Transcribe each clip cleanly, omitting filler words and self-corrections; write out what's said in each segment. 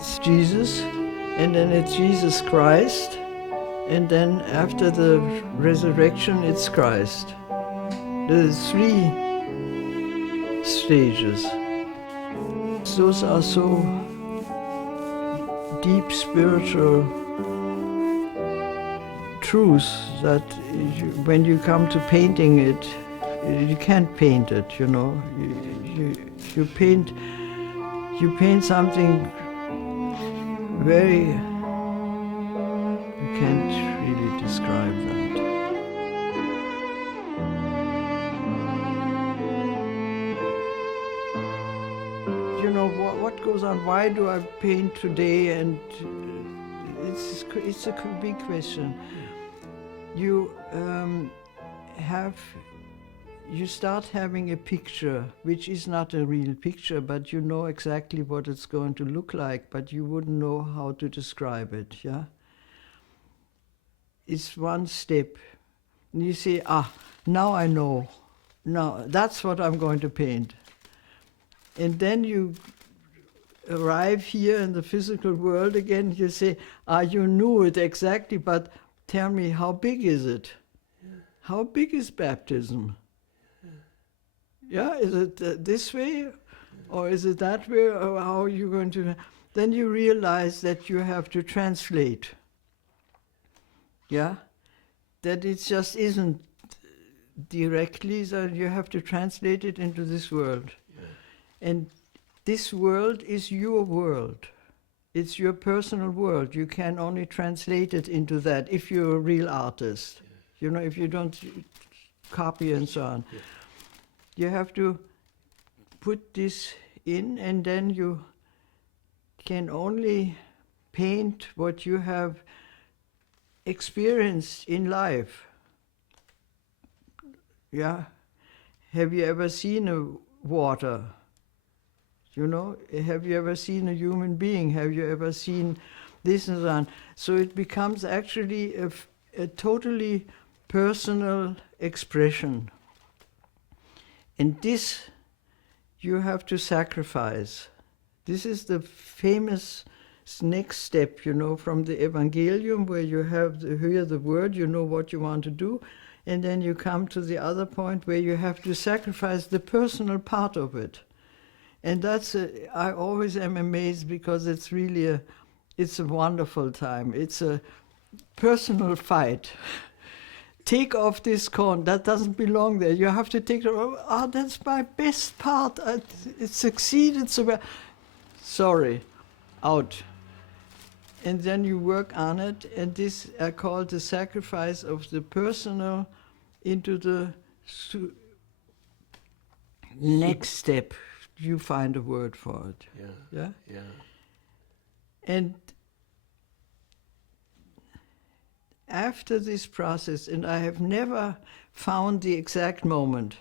it's Jesus, and then it's Jesus Christ, and then after the resurrection, it's Christ. There's 3 stages. Those are so deep spiritual truths that when you come to painting it, you can't paint it, you know. You paint something very, you can't really describe that. You know, what goes on? Why do I paint today? And it's a big question. You you start having a picture, which is not a real picture, but you know exactly what it's going to look like, but you wouldn't know how to describe it, yeah? It's one step. And you say, now I know. Now, that's what I'm going to paint. And then you arrive here in the physical world again, you say, you knew it exactly, but tell me, how big is it? Yeah. How big is baptism? Yeah, is it this way, or is it that way, or how are you going to... Then you realize that you have to translate. Yeah? That it just isn't directly, so you have to translate it into this world. Yeah. And this world is your world. It's your personal world. You can only translate it into that if you're a real artist. Yeah. You know, if you don't copy and so on. Yeah. You have to put this in, and then you can only paint what you have experienced in life. Yeah? Have you ever seen a water? You know, have you ever seen a human being? Have you ever seen this and so on? So it becomes actually a totally personal expression. And this you have to sacrifice. This is the famous next step, you know, from the Evangelium, where you hear the word, you know what you want to do, and then you come to the other point where you have to sacrifice the personal part of it. And that's, I always am amazed, because it's really it's a wonderful time. It's a personal fight. Take off this corn, that doesn't belong there. You have to take it off. That's my best part. It succeeded so well. Sorry, out. And then you work on it, and this I call the sacrifice of the personal into the next step. You find a word for it. Yeah? Yeah? Yeah. And after this process, and I have never found the exact moment.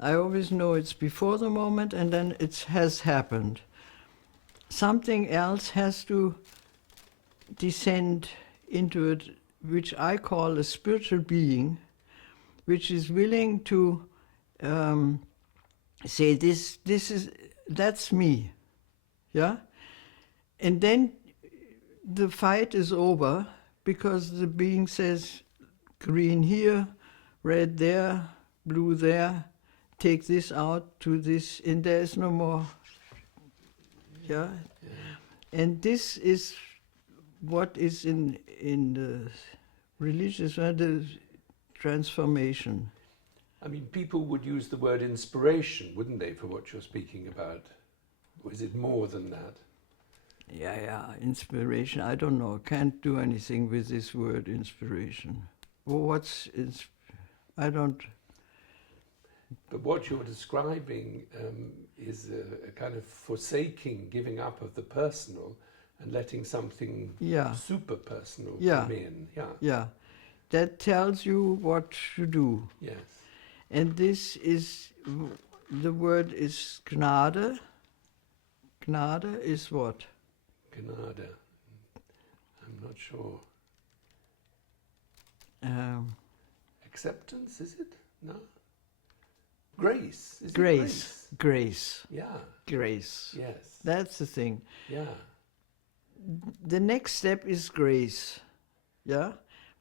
I always know it's before the moment, and then it has happened. Something else has to descend into it, which I call a spiritual being, which is willing to say, that's me, yeah? And then the fight is over, because the being says, green here, red there, blue there, take this out to this, and there's no more, yeah? And this is what is in the religious, the transformation. I mean, people would use the word inspiration, wouldn't they, for what you're speaking about? Or is it more than that? Yeah, inspiration. I don't know. Can't do anything with this word, inspiration. Well, I don't... But what you're describing is a kind of forsaking, giving up of the personal and letting something super personal come in. Yeah. That tells you what to do. Yes. And this is, the word is Gnade. Gnade is what? Gnade. I'm not sure. Acceptance, is it? No? Grace. Is grace. It grace? Grace. Yeah. Grace. Yes. That's the thing. Yeah. the next step is grace. Yeah?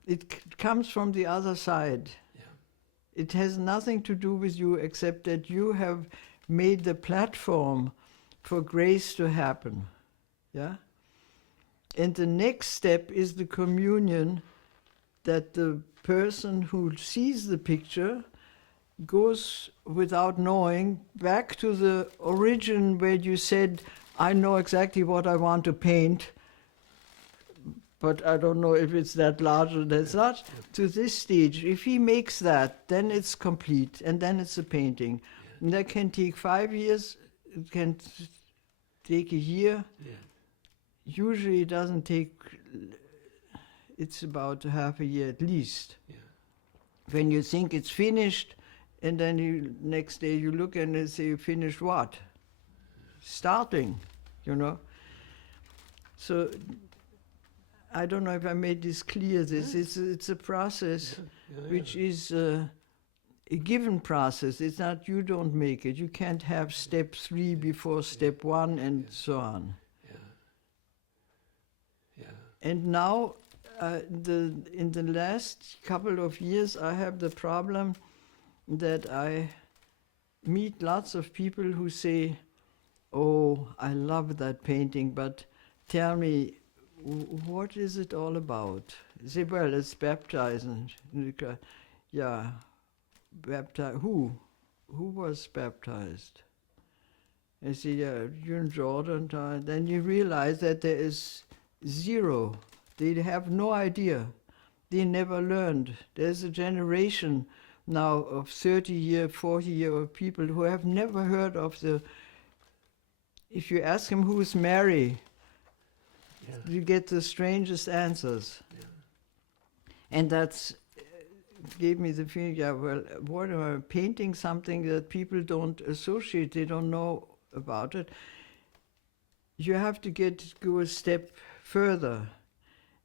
It comes from the other side. Yeah. It has nothing to do with you except that you have made the platform for grace to happen. Yeah? And the next step is the communion, that the person who sees the picture goes without knowing back to the origin where you said, I know exactly what I want to paint, but I don't know if it's that large or that's not. To this stage, if he makes that, then it's complete, and then it's a painting. Yeah. And that can take 5 years, it can take a year. Yeah. Usually it doesn't take, it's about half a year at least. Yeah. When you think it's finished, and then you, next day you look and you say, you finished what? Starting, you know. So I don't know if I made this clear. It's a process which is a given process. It's not you don't make it. You can't have step 3 before step 1 and so on. And now, in the last couple of years, I have the problem that I meet lots of people who say, oh, I love that painting, but tell me, what is it all about? I say, well, it's baptizing. Yeah, who? Who was baptized? I say, yeah, you and Jordan. Then you realize that there is zero. They have no idea. They never learned. There's a generation now of 30-year, 40-year-old people who have never heard of the... If you ask them who's Mary, you get the strangest answers. Yeah. And that's gave me the feeling, yeah, well, what am I painting something that people don't associate, they don't know about it. You have to go a step further.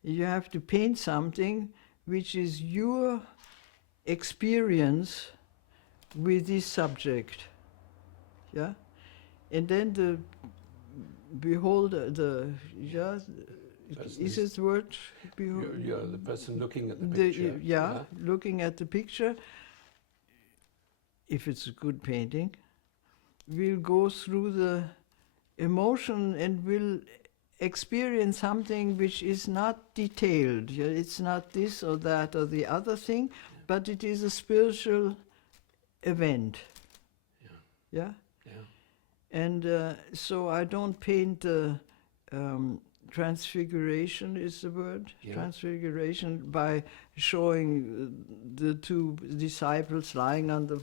You have to paint something which is your experience with this subject. Yeah? And then the beholder, is this word? You're the person looking at the picture. Looking at the picture, if it's a good painting, will go through the emotion and will experience something which is not detailed. It's not this or that or the other thing, but it is a spiritual event. Yeah? And so I don't paint transfiguration is the word, transfiguration, by showing the 2 disciples lying on the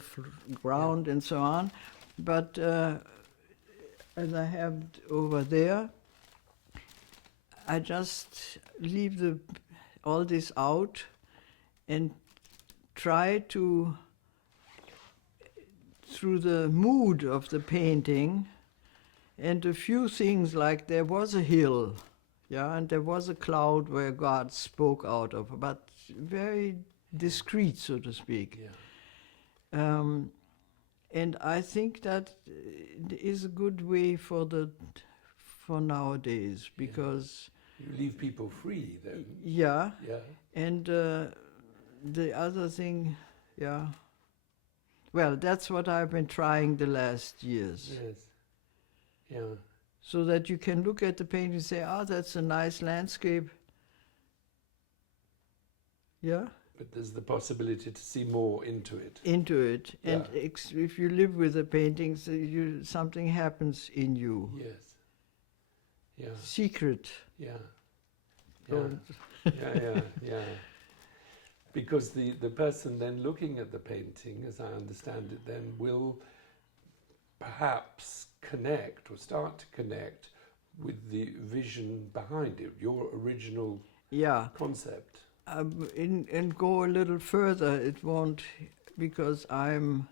ground and so on. But as I have over there, I just leave all this out and try to, through the mood of the painting, and a few things like there was a hill, and there was a cloud where God spoke out of, but very discreet, so to speak. And I think that is a good way for nowadays, because you leave people free then. And the other thing, well, that's what I've been trying the last years. So that you can look at the painting and say, that's a nice landscape. But there's the possibility to see more into it. And if you live with the paintings, something happens in you. Secret. Because the person then looking at the painting, as I understand it, then will perhaps connect or start to connect with the vision behind it, your original concept. And go a little further, it won't, because I'm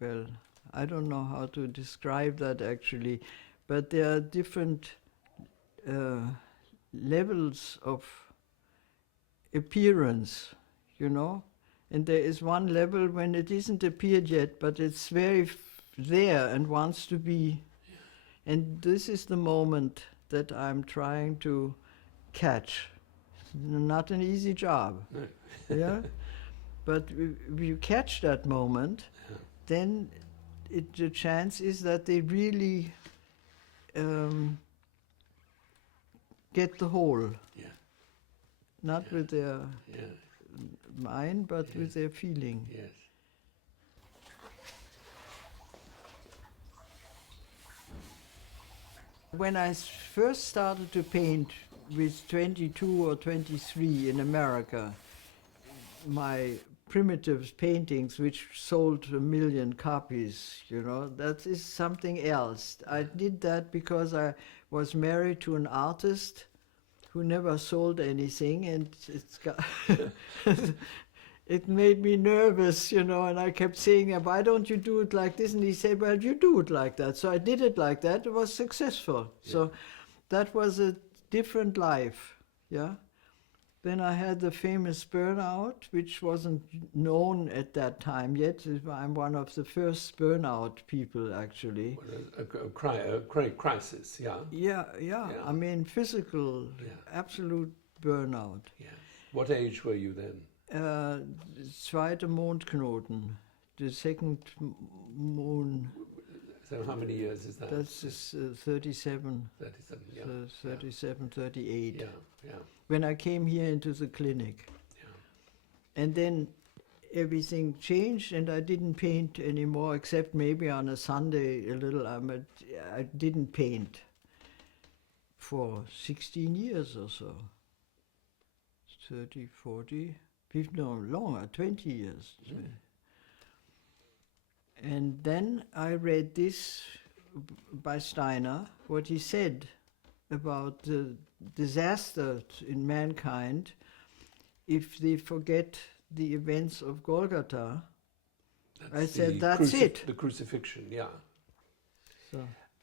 well, I don't know how to describe that actually, but there are different levels of appearance, and there is one level when it isn't appeared yet, but it's very there and wants to be. And this is the moment that I'm trying to catch. Not an easy job. No. Yeah? But if you catch that moment, then the chance is that they really get the whole. Yeah. Not with their mind, but Yes. with their feeling. Yes. When I first started to paint with 22 or 23 in America, my primitive paintings, which sold 1 million copies, you know, that is something else. I did that because I was married to an artist who never sold anything, and it's got it made me nervous, you know, and I kept saying, why don't you do it like this? And he said, well, you do it like that. So I did it like that. It was successful. Yeah. So that was a different life, yeah. Then I had the famous burnout, which wasn't known at that time yet. I'm one of the first burnout people, actually. A crisis, yeah. Yeah. I mean, physical, absolute burnout. Yeah. What age were you then? Zweite Mondknoten, the second moon. So how many years is that? That's 37. 37, yeah. 37, 38. Yeah. When I came here into the clinic. Yeah. And then everything changed, and I didn't paint anymore, except maybe on a Sunday a little. I didn't paint for 16 years or so. 30, 40, 50, no, longer, 20 years. Mm. And then I read this by Steiner, what he said about the disaster in mankind if they forget the events of Golgotha. I said, that's it. The crucifixion, yeah. So.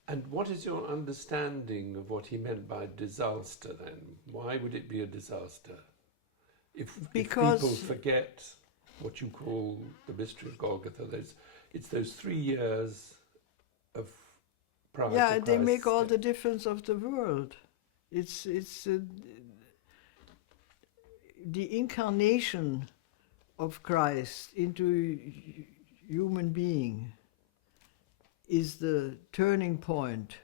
And what is your understanding of what he meant by disaster then? Why would it be a disaster? If people forget what you call the mystery of Golgotha, it's those 3 years of prior to Christ. They make all the difference of the world. It's the incarnation of Christ into human being is the turning point.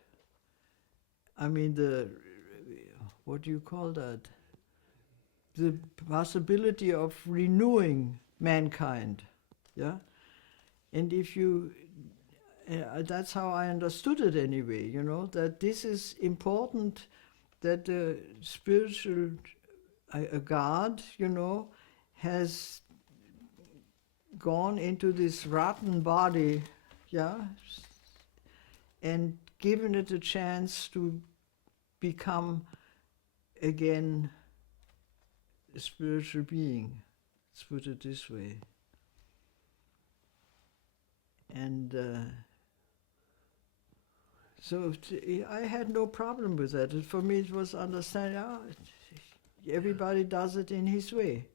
I mean, what do you call that? The possibility of renewing mankind, yeah? And if you, that's how I understood it anyway, you know, that this is important, that the spiritual, a God, you know, has gone into this rotten body, yeah, and given it a chance to become again a spiritual being, let's put it this way. And so I had no problem with that. For me it was understanding, everybody does it in his way.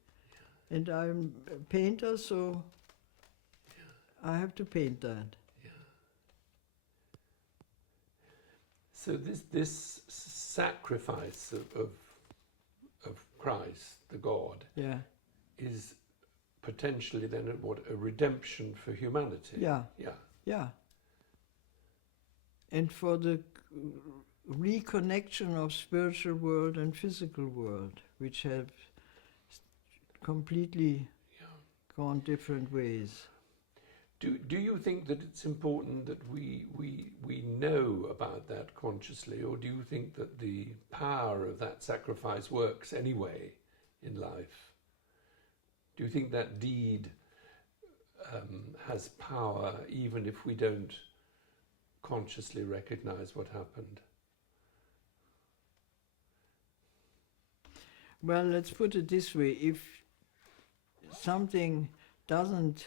Yeah. And I'm a painter, so I have to paint that. Yeah. So this sacrifice of Christ, the God, is potentially then a redemption for humanity. Yeah. And for the reconnection of spiritual world and physical world, which have completely gone different ways. Do you think that it's important that we know about that consciously, or do you think that the power of that sacrifice works anyway in life? Do you think that deed has power even if we don't consciously recognize what happened? Well, let's put it this way. If something doesn't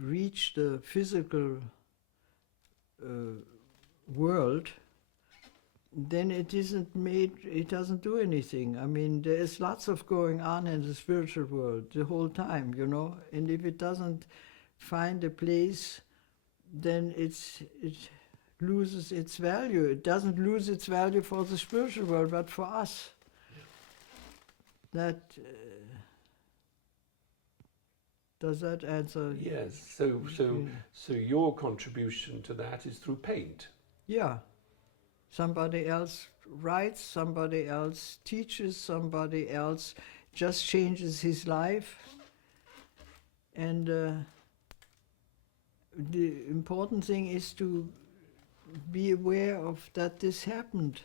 reach the physical world, then it doesn't do anything. I mean, there's lots of going on in the spiritual world the whole time, you know, and if it doesn't find a place, then it loses its value. It doesn't lose its value for the spiritual world, but for us. That does that answer? Yes. So your contribution to that is through paint. Yeah. Somebody else writes, somebody else teaches, somebody else just changes his life. And the important thing is to be aware of that this happened.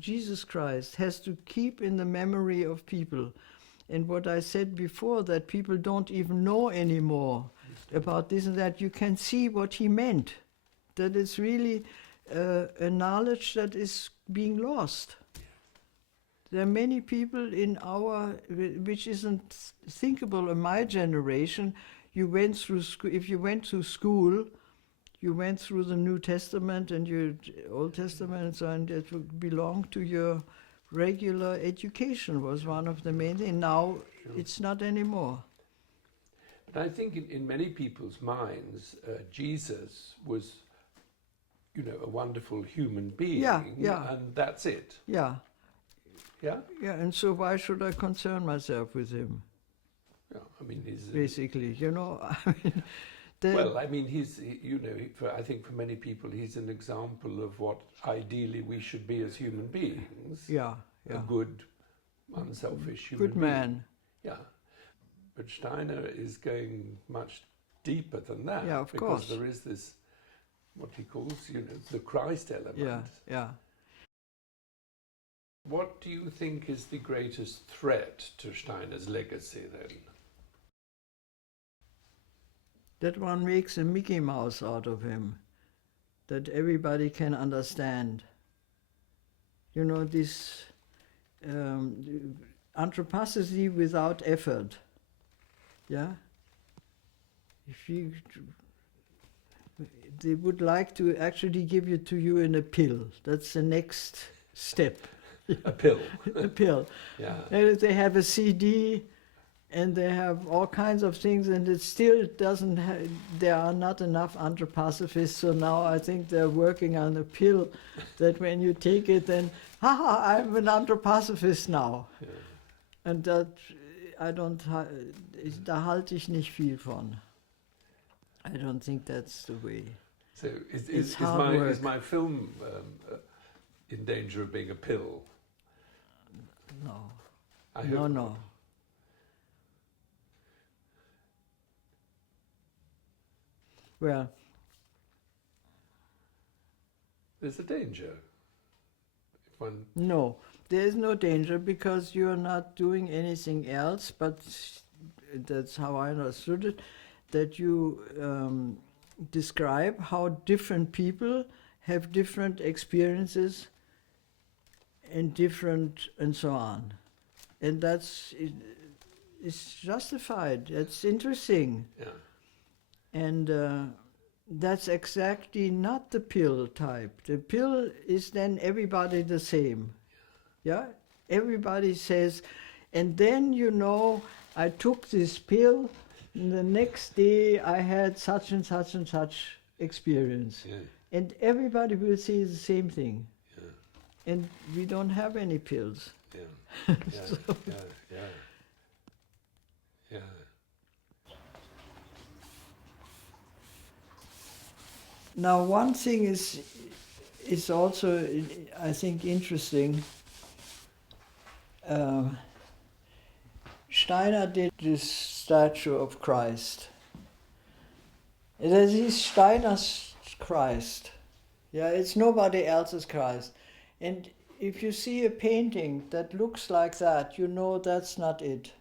Jesus Christ has to keep in the memory of people. And what I said before, that people don't even know anymore about this and that, you can see what he meant. That it's really a knowledge that is being lost. There are many people in our, which isn't thinkable in my generation. You went through school, if you went to school, you went through the New Testament and your Old Testament and so on, that would belong to your regular education, was one of the main things. Now it's not anymore. But I think in many people's minds, Jesus was, you know, a wonderful human being, and that's it. Yeah. Yeah? Yeah, and so why should I concern myself with him? Yeah, I mean, he's... basically, you know, I mean... Well, I mean, you know, I think for many people, he's an example of what ideally we should be as human beings. Yeah, yeah. A good, unselfish human being. Good man. Yeah. But Steiner is going much deeper than that. Yeah, of course. Because there is this, what he calls, you know, the Christ element. Yeah, yeah. What do you think is the greatest threat to Steiner's legacy, then? That one makes a Mickey Mouse out of him, that everybody can understand. You know, this anthroposophy without effort. Yeah? They would like to actually give it to you in a pill. That's the next step. A pill. A pill. Yeah. And they have a CD, and they have all kinds of things, and it still doesn't there are not enough anthroposophists, so now I think they're working on a pill that when you take it, then, haha, I'm an anthroposophist now. Yeah. And that, da halte ich nicht viel von. I don't think that's the way. So is my film in danger of being a pill? No. I hope not. Well, there's a danger. No, there is no danger because you're not doing anything else, but that's how I understood it, that you describe how different people have different experiences and so on. And it's justified, it's interesting. Yeah. And that's exactly not the pill type. The pill is then everybody the same. Yeah? Everybody says, and then, you know, I took this pill, and the next day I had such and such and such experience. Yeah. And everybody will say the same thing. Yeah. And we don't have any pills. Yeah. Yeah. So Yeah. Yeah. Yeah. Now, one thing is also, I think, interesting. Steiner did this statue of Christ. That is Steiner's Christ. Yeah, it's nobody else's Christ. And if you see a painting that looks like that, you know that's not it.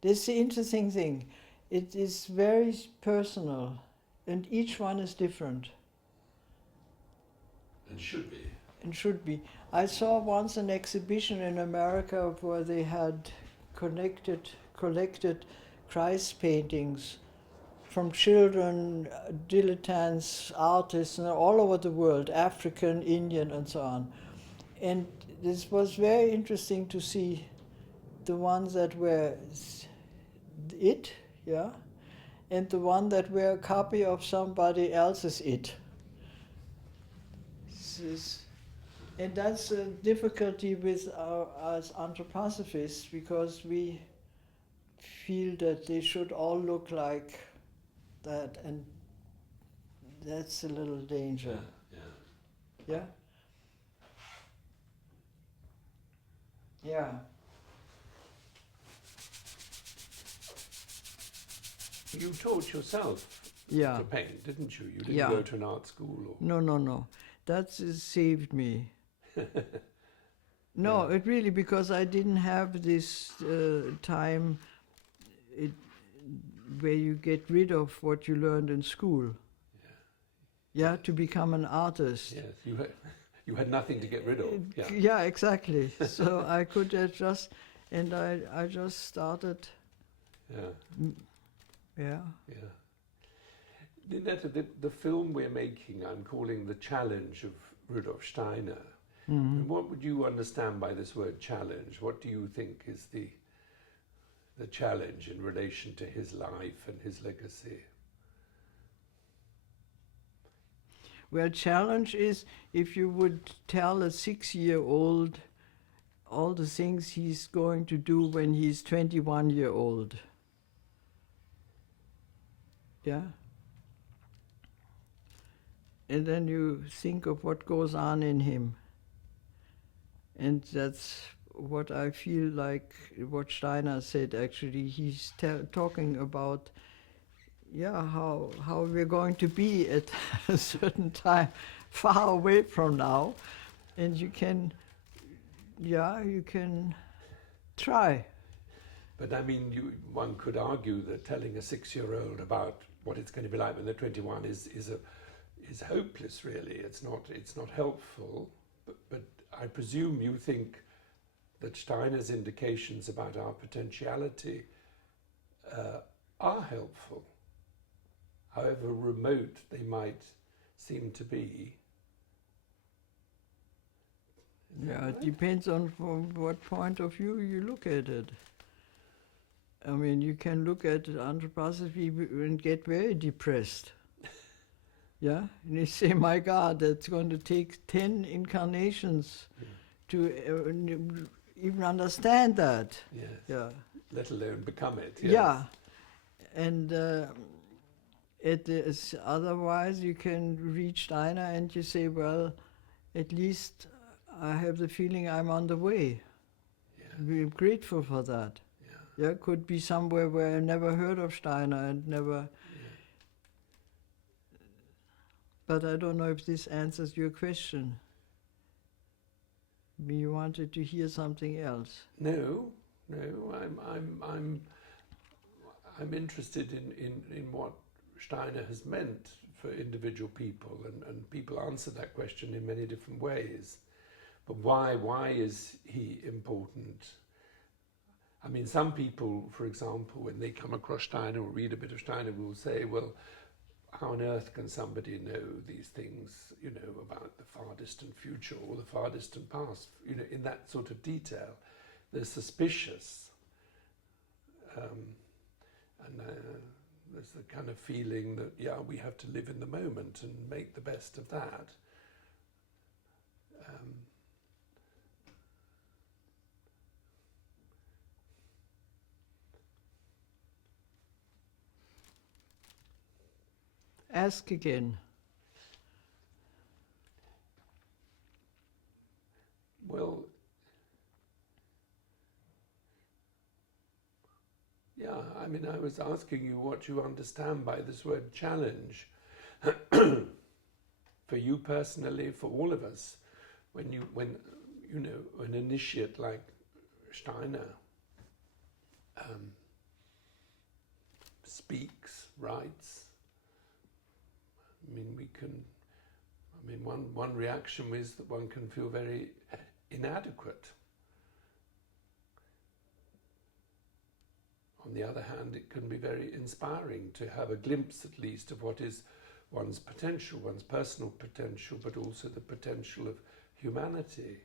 This is the interesting thing. It is very personal. And each one is different. And should be. And should be. I saw once an exhibition in America where they had collected Christ paintings from children, dilettantes, artists, all over the world, African, Indian, and so on. And this was very interesting to see the ones that were it, yeah, and the one that were a copy of somebody else's it. And that's a difficulty with as anthroposophists, because we feel that they should all look like that, and that's a little danger. Yeah? Yeah. You taught yourself to paint, didn't you? You didn't go to an art school? Or... No. That saved me. No, it really, because I didn't have this time where you get rid of what you learned in school. Yeah, to become an artist. Yes, you had nothing to get rid of. Yeah, exactly. So I could just, and I just started. Yeah. Ninetta, the film we're making, I'm calling The Challenge of Rudolf Steiner. Mm-hmm. And what would you understand by this word challenge? What do you think is the challenge in relation to his life and his legacy? Well, challenge is if you would tell a 6-year-old all the things he's going to do when he's 21-year-old. Yeah? And then you think of what goes on in him. And that's what I feel like what Steiner said, actually. He's talking about, how we're going to be at a certain time, far away from now. And you can try. But I mean, one could argue that telling a 6-year-old about what it's going to be like when they're 21 is hopeless, really. It's not helpful. But I presume you think that Steiner's indications about our potentiality are helpful, however remote they might seem to be. Yeah, it depends on from what point of view you look at it. I mean, you can look at anthroposophy and get very depressed. Yeah? And you say, my God, that's going to take 10 incarnations to even understand that. Yes. Yeah. Let alone become it. Yes. Yeah. And it is otherwise you can reach Steiner and you say, well, at least I have the feeling I'm on the way. We're grateful for that. Yeah, could be somewhere where I never heard of Steiner and never... But I don't know if this answers your question. You wanted to hear something else. No. I'm interested in what Steiner has meant for individual people, and people answer that question in many different ways. But why is he important? I mean, some people, for example, when they come across Steiner or read a bit of Steiner, will say, well, how on earth can somebody know these things, about the far distant future or the far distant past, in that sort of detail? They're suspicious. And there's the kind of feeling that, we have to live in the moment and make the best of that. Ask again. Well, I mean, I was asking you what you understand by this word challenge. For you personally, for all of us, when an initiate like Steiner speaks, writes, one reaction is that one can feel very inadequate. On the other hand, it can be very inspiring to have a glimpse, at least, of what is one's potential, one's personal potential, but also the potential of humanity.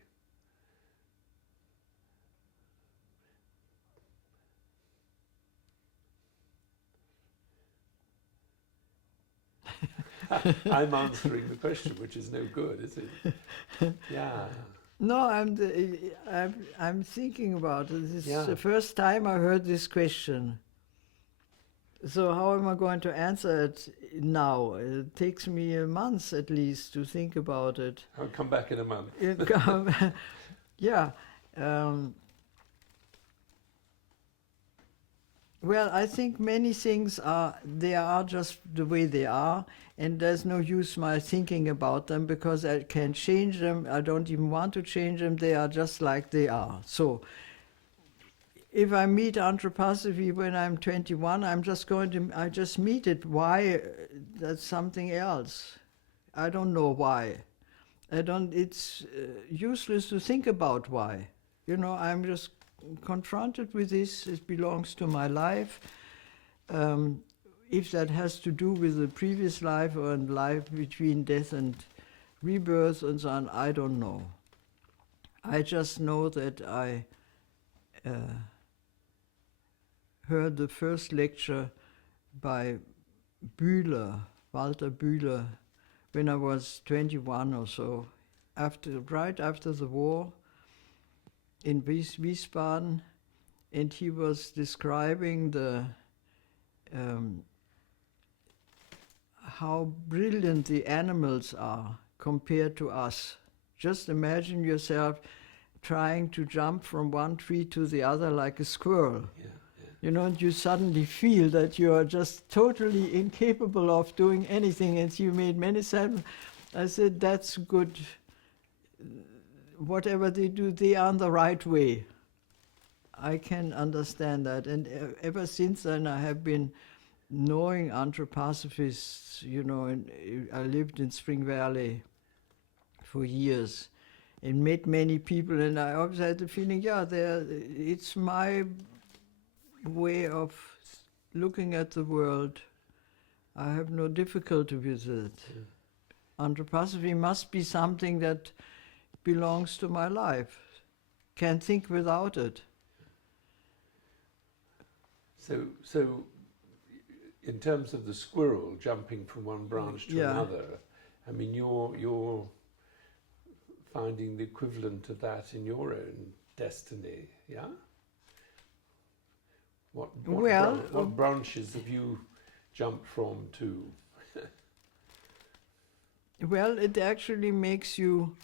I'm answering the question, which is no good, is it? Yeah. No, I'm thinking about it. This is the Yeah. first time I heard this question. So how am I going to answer it now? It takes me a month at least to think about it. I'll come back in a month. Yeah. Well, I think many things they are just the way they are, and there's no use my thinking about them because I can't change them. I don't even want to change them. They are just like they are. So if I meet anthroposophy when I'm 21, I just meet it. Why? That's something else. I don't know why. It's useless to think about why. You know, I'm just confronted with this. It belongs to my life. If that has to do with the previous life or life between death and rebirth and so on, I don't know. I just know that I heard the first lecture by Bühler, Walter Bühler, when I was 21 or so, right after the war in Wiesbaden, and he was describing how brilliant the animals are compared to us. Just imagine yourself trying to jump from one tree to the other like a squirrel. Yeah. You know, and you suddenly feel that you are just totally incapable of doing anything, and you made many sentences. I said, that's good. Whatever they do, they are on the right way. I can understand that. And ever since then, I have been knowing anthroposophists, you know, and I lived in Spring Valley for years and met many people, and I always had the feeling, it's my way of looking at the world. I have no difficulty with it. Yeah. Anthroposophy must be something that belongs to my life. Can't think without it. So in terms of the squirrel jumping from one branch to another, I mean, you're finding the equivalent of that in your own destiny, yeah? What branches have you jumped from to? Well, it actually makes you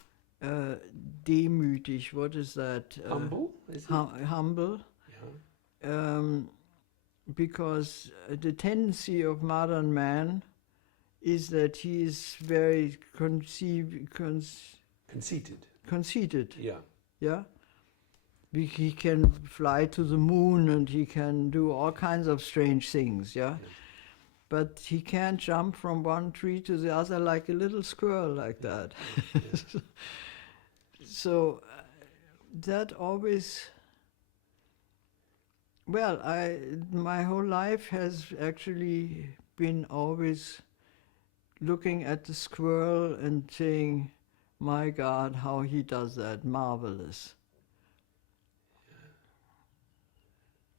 demütig. What is that? Humble? Is it? Humble. Yeah. Because the tendency of modern man is that he is very conceited. Conceited. Yeah. Yeah. He can fly to the moon and he can do all kinds of strange things, yeah? Yes. But he can't jump from one tree to the other like a little squirrel like that. Yes. So that always, well, my whole life has actually been always looking at the squirrel and saying, my God, how he does that, marvelous.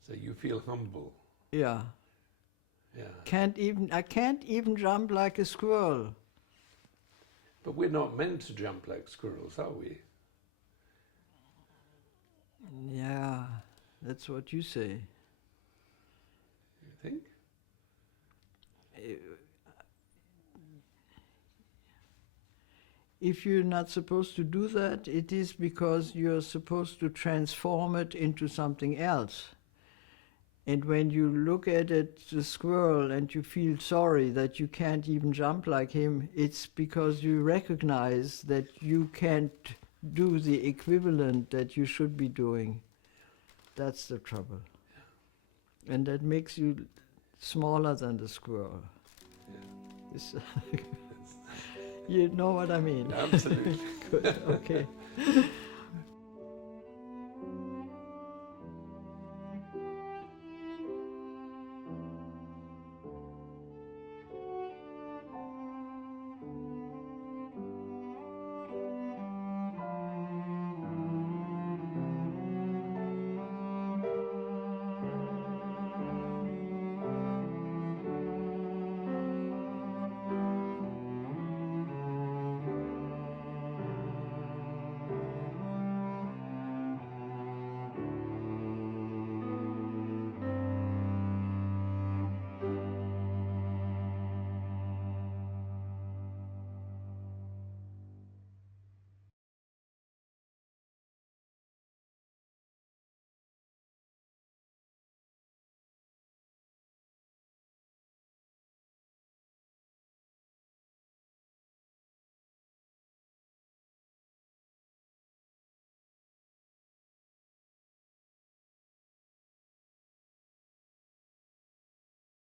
So you feel humble. Yeah. Yeah. I can't even jump like a squirrel. But we're not meant to jump like squirrels, are we? Yeah, that's what you say. You think? If you're not supposed to do that, it is because you're supposed to transform it into something else. And when you look at it, the squirrel, and you feel sorry that you can't even jump like him, it's because you recognize that you can't do the equivalent that you should be doing. That's the trouble. Yeah. And that makes you smaller than the squirrel. Yeah. You know what I mean? Absolutely. Good, okay.